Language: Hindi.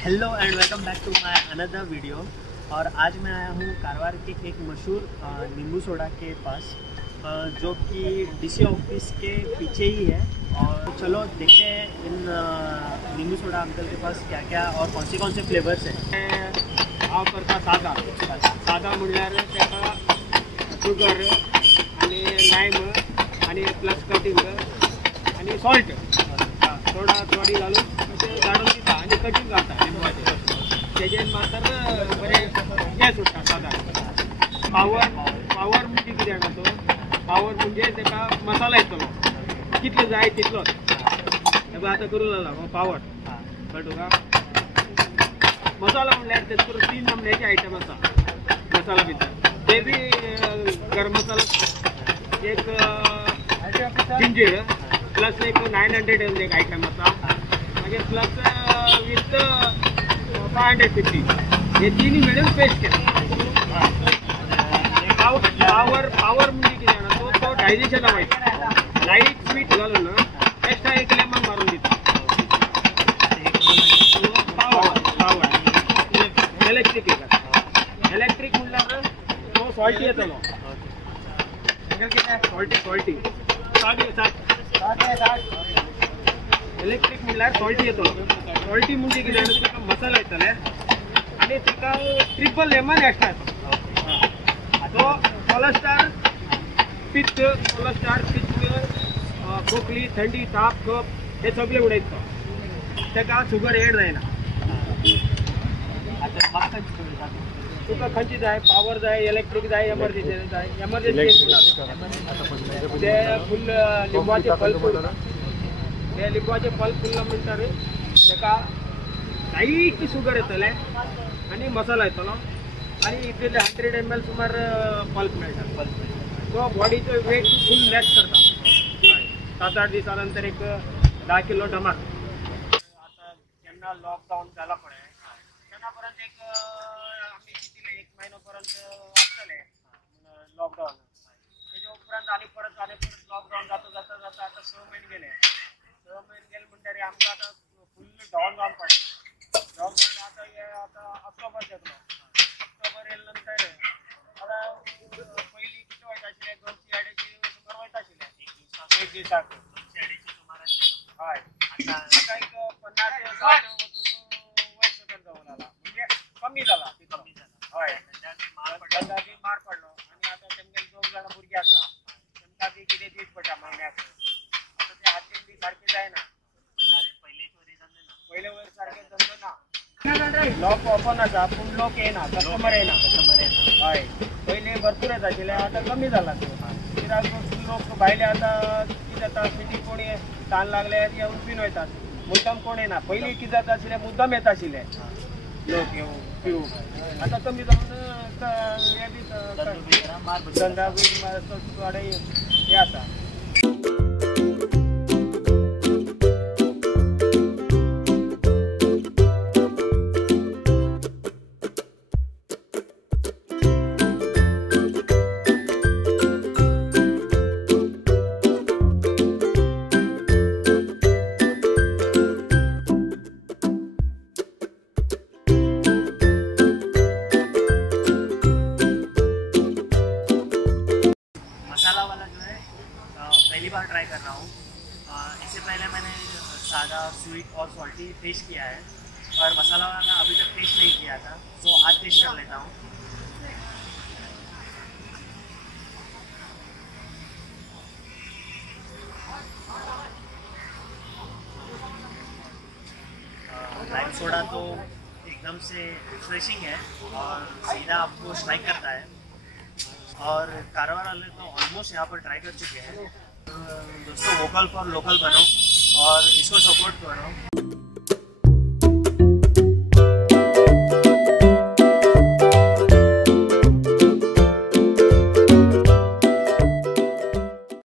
Hello and welcome back to my another video. और आज मैं आया हूँ कारवार के एक मशहूर नींबू सोडा के पास, जो कि डीसी ऑफिस के पीछे ही है। और चलो देखते हैं इन नींबू सोडा अंकल के पास क्या क्या और कौन से फ्लेवर्स हैं। हांव करता सादा म्हणल्यार तेका शुगर आणि लायम आणि प्लस कटिंग आणि सॉल्ट सोडा थोडी घालून अशें झाडून दिता आणि कटिंग घालता लिंबाचें। तेजेन मात्र बरें हें सुट्टा सादाक। पावर म्हणजे कितें जाणा तो, पावर म्हणजे तेका मसाला येतलो कितलो जाय तितलोच। हेबा आतां करूं लागला पावर कळ्ळें तुका। मसाला म्हणल्यार तेतून 3 नमण्याचे आयटम आसा मसाला भितर। ते बी गरम मसाला एक जिंजीर प्लस एक 900 एक आयटम आसा, मागीर प्लस विथ 550 हे तिनी मिळून पेस्ट केला। पावर म्हणजे कितें जाणा तो डायजेशना वायट लाईट स्वीट घालून एक्स्ट्रा एक लेमन मारून दिता। पावर इलेक्ट्रिक म्हणल्यार तो सॉल्टी येतलो। सॉल्टी इलेक्ट्रिक म्हणल्यार सॉल्टी येतलो। सॉल्टी म्हणजे कितें जाणा तुका मसाला येतले आणि तुका ट्रिपल लेमन एक्स्ट्रा तो कोलेस्ट्रॉल पित्त खोकली थंडी ताप कफ हे सगळे उडयता। तेका शुगर एड जायना। तुका खंयची जाय, पावर जाय, इलेक्ट्रिक जाय, एमर्जन्सी जाय। ते फुल लिंबाचे पल्प ते लिंबाचे पल्प फुल्ल म्हणटार तेका लाईट शुगर येतले आणि मसाला येतलो आणि इतले 100 ml सुमार पल्प मेळटा। तो बॉडीचो वेट फुल लेस करता। 7-8 दिसानंतर एक 10 किलो धमाक। आता जेन्ना लॉकडाऊन जाला पळय तेन्ना परत एक आम्ही किती 1 महिन्यापर्यंत आसतले लॉकडाऊन। त्याच्या उपरांत आणि परत लॉकडाऊन जाता आता 6 महिने गेले। 6 महिने गेले म्हणटरी आमकां आता फुल डाऊन जावन पडटा। डाऊन पडटा आता ऑक्टोबर येतलो। ऑक्टोबर येयले नंतर आता पयलीं कितें वयता आशिल्लें 200 अडेची सुमार वयता आशिल्लें एक दिसाक 200 अडेची सुमार। हय आता एक 50-60 वयर सुद्दां जाऊन आला, म्हणजे कमी जाला। हय तेंका बी मार पडलो आणि आता तेमगे 2 जाणां भुरगीं आसा तेमकां बी कितें दीस पडटा म्हयन्याक। आता ते हातीन बी सारकें जायना। पहिले वयर सारकें धंदो ना। लॉक ओपन आसा पूण लोक येना, कस्टमर येना। हय पयलीं भरपूर येता आशिल्ले, आता कमी जाला। कित्याक लोक भायले आता कितें जाता सिटी कोणी ताण लागले येवन पिवन वयतात, मुद्दम कोण येना। पयलीं कितें जाता आशिल्लें मुद्दम येता आशिल्ले लोक येवन पिवूंक। आता कमी जावन हे बी धंदा थोडे हे आसा। पहली बार ट्राई कर रहा हूँ। इससे पहले मैंने सादा स्वीट और सॉल्टी टेस्ट किया है, और मसाला वाला अभी तक टेस्ट नहीं किया था, तो आज टेस्ट कर लेता हूँ। लाइम सोडा तो एकदम से रिफ्रेशिंग है और सीधा आपको स्ट्राइक करता है। और कारवार वाले तो ऑलमोस्ट यहाँ पर ट्राई कर चुके हैं। दोस्तों वोकल फॉर लोकल बनो और इसको सपोर्ट करो।